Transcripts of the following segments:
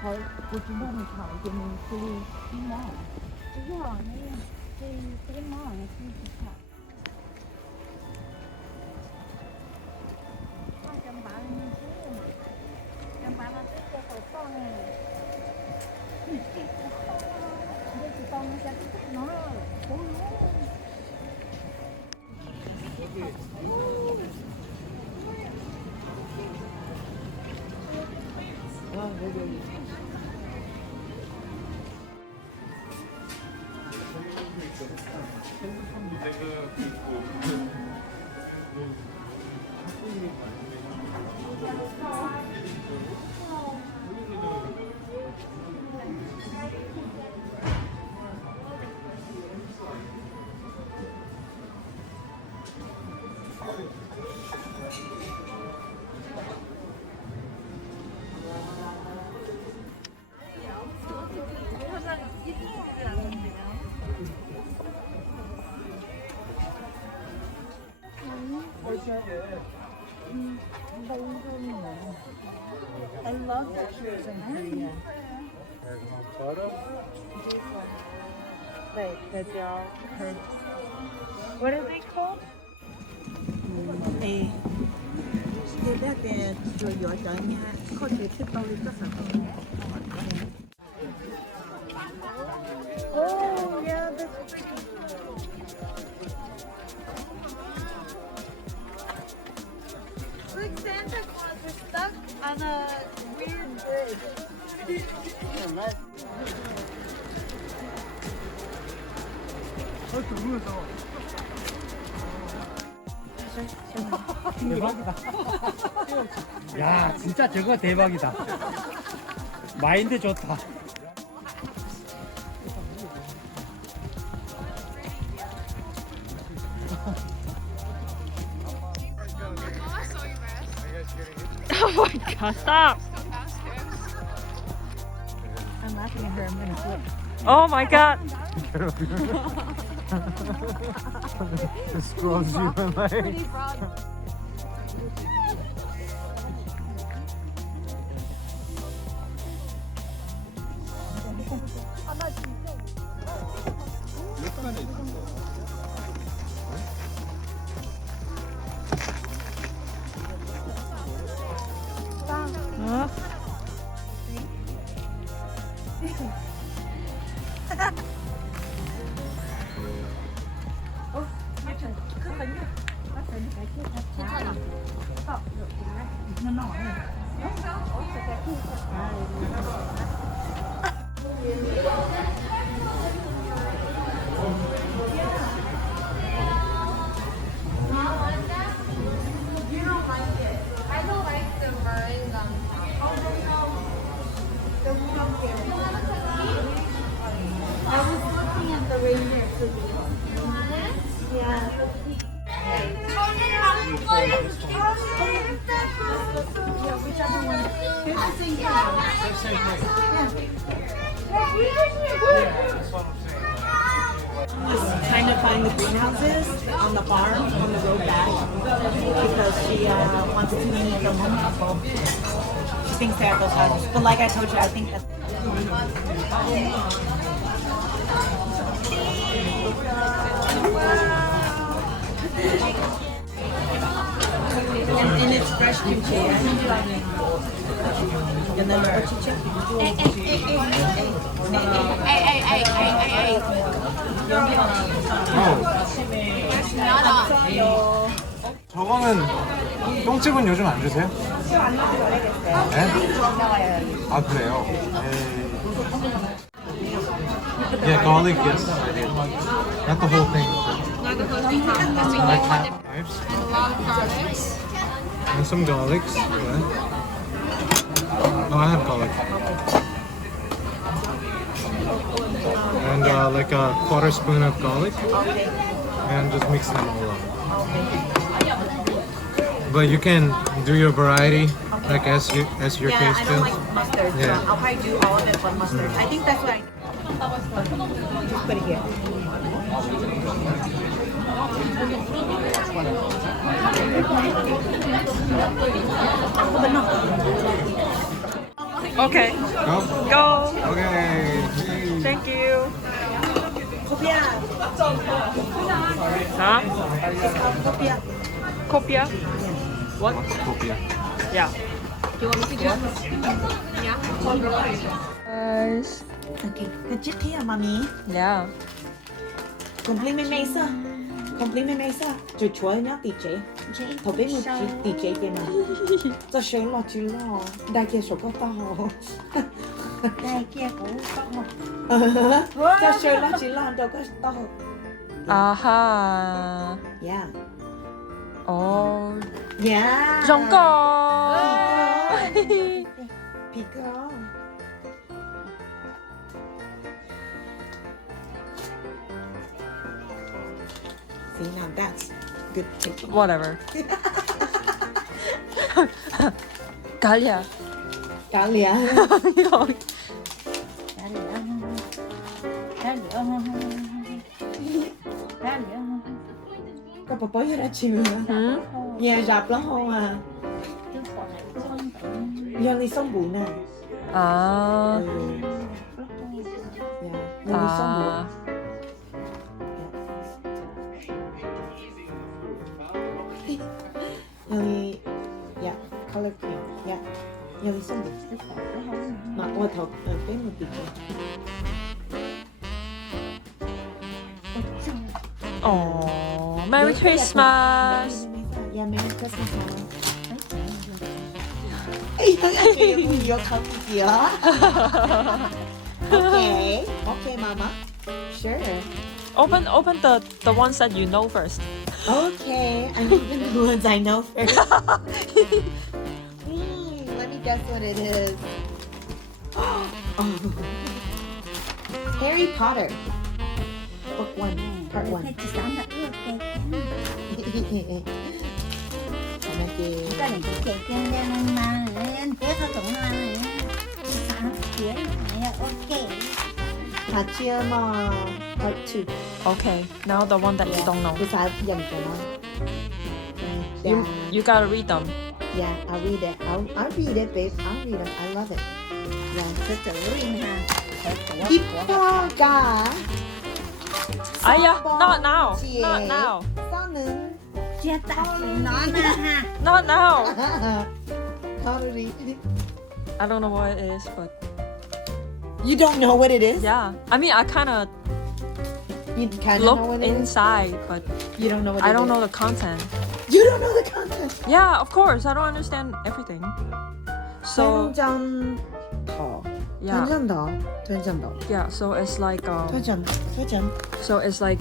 我知道你炒的那个鸡毛，这个那这个毛是不炒。放干巴的那些嘛，干巴的这个好放哎，这是放那些这个呢，红油。I love that shoes in Korea. What are they called? Hey, back there, you're done yet? Could you trip over the sun? Oh, yeah, that's like Santa Claus is stuck on a weird bridge. 대박이다. 야, 진짜 저거 대박이다. 마인드 좋다. Oh my god, stop! I'm laughing at her, I'm gonna flip. Oh my god! The scrolls you were like. Trying to find the greenhouses on the farm on the road back because she wants to meet the Hmong people. She thinks they have those houses. But like I told you, I think that. And it's fresh kimchi. And then 저거는 똥집은 요즘 안 주세요? 네? 아 그래요? Yeah, garlic, yes, I did. Not the whole thing. Like knives. And a lot of garlics. And some garlics. Yeah. No, I have garlic. And like a quarter spoon of garlic. And just mix them all up. But you can do your variety, like as your taste I don't feels. like mustard. So Yeah. I'll probably do all of it but mustard. I think that's what I just put it here. But no. Okay. Go. Go. Okay. Thank you. Copia. Huh? Copia. Copia? What? What's copia? Yeah. Okay. Good job here, mommy. Yeah. Compliment Mesa. Compliment Mesa. Rồi chuối nhá tỷ chế. Thầu biết một tỷ chế kia mà. Cho sớm lo chứ lo. Đại kia số có to. Đây kia cũng có một. Cho sớm lo chứ lo đâu có to. Aha. Yeah. Oh. Yeah. Rồng cò. Pico. See, now that's good thinking. Whatever. Galia. Galia. Có bà bói ra chịu hả? Hmm? Nhà rạp lắm không à? Giờ đi sống bụi nè. Ah. Dạ, đi sống bụi. Ah. 여기 야 컬러킹 야 여기 손도 막 와더 빼면 되지 Oh, Merry Christmas. 야 메리 크리스마스 이거 기억하기야 Okay okay mama sure Open the ones that you know first. Okay I'm even the ones I know first let me guess what it is oh. Harry Potter Book 1 Part 1 Chị sáng đã ước cái cái này chị kêu lên mà anh tiếc nó cũng là sáng tiếng này ok 다치야마 Part 2 Okay, now the one that you don't know. 그사 연잖아 You gotta read them. Yeah, I'll read it. I'll read it, babe. I'll read it. I love it. từ từ lên ha 이뻐가 Yeah, not now. Not now. 써는 chia tay nó nè ha Not now. 가을이. I don't know what it is, but You don't know what it is? yeah. I mean, I kind of You kind of know look what it is? inside, but You don't know what I it don't is? know the content. You don't know the content. Yeah, of course. I don't understand everything. So 된장 더. yeah, 된장 더. 된장 더. yeah. So it's like 된장. 된장. so it's like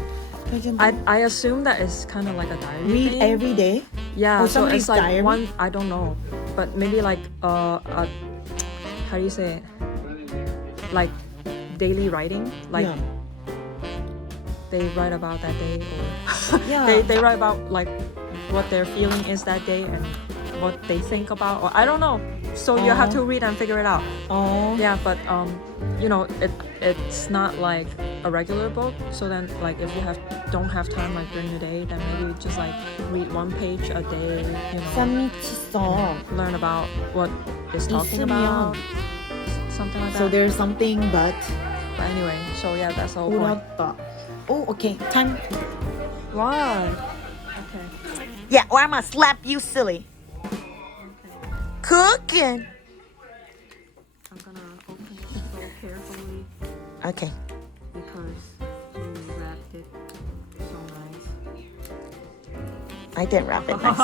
된장. I assume that it's kind of like a diary. Read thing. every day. Yeah, Or so somebody's it's like diary? one. I don't know, but maybe like how do you say it? Like daily writing, like Yeah. they write about that day, or Yeah. they write about like what their feeling is that day and what they think about, or I don't know. So you have to read and figure it out. Oh. Yeah, but you know, it's not like a regular book. So then, like, if you don't have time like during the day, then maybe just like read one page a day. You know, 쌈미치서. learn about what it's talking 있으면. about, something like that. So there's something but But anyway, so yeah, that's the whole point. 울었다. Oh, okay. Time. Why? Okay. Yeah, or I'm gonna slap you silly. Cooking. I'm gonna open it so carefully Okay. because you wrapped it so nice. I didn't wrap it nice.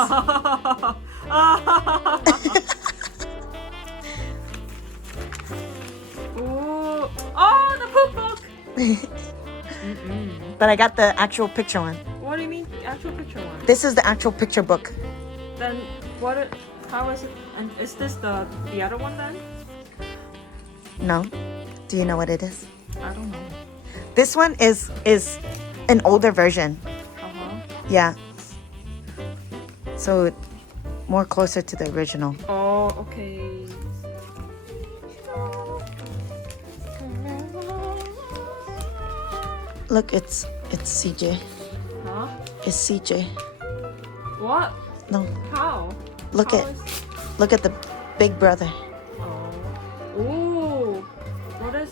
Ooh. Oh, the poop book! But I got the actual picture one. What do you mean, actual picture one? This is the actual picture book. Then how is it? And is this the other one then? No. Do you know what it is? I don't know. This one is an older version. Uh-huh. Yeah. So more closer to the original. Oh, okay. Look, it's CJ. Huh? It's CJ. What? No. How? Look How at is- look at the big brother. Oh.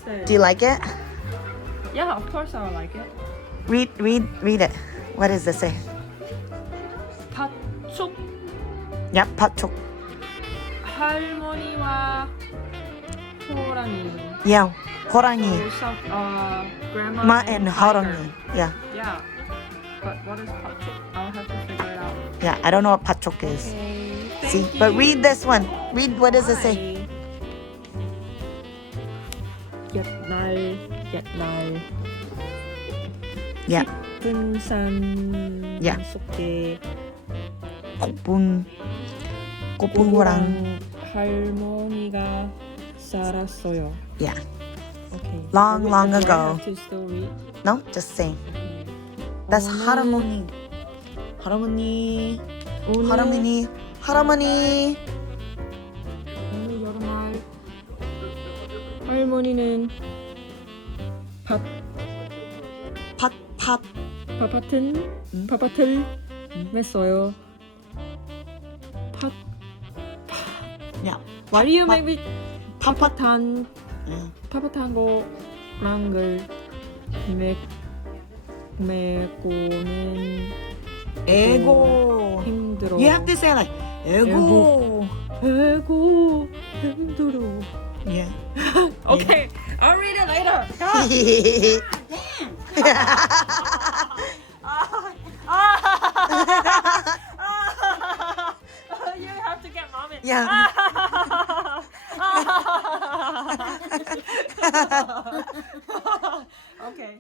this? Do you like it? Yeah, of course I like it. Read it. What does this say? 팥죽. Yep, 팥죽. 할머니와 호랑이. Yeah, 호랑이. So some, grandma Ma and tiger. 호랑이. Yeah, Yeah. But what is 팥죽? I'll have to figure it out. yeah. I don't know what 팥죽 is. Okay. See, thank but you. read this one. Read what does it say? Bye. 옛날 Yeah, 근산 Yeah. 속에 고풍호랑. 할머니가 살았어요. Yeah. Okay. Long, long Do I ago. have to still read? No, just sing. That's 오늘- 할아버니. 할아버니. 오늘- 할아버니. 할아버니. 어느 여름날 할머니는 밭을 맸어요. Yeah. Why do you make me 팥. 팥한 Yeah. 팥한 거랑을 메고는 에고. 힘들어. You have to say like 에고. 에고 힘들어. Yeah. Okay, I'll read it later. You have to get mommy. Yeah. Okay.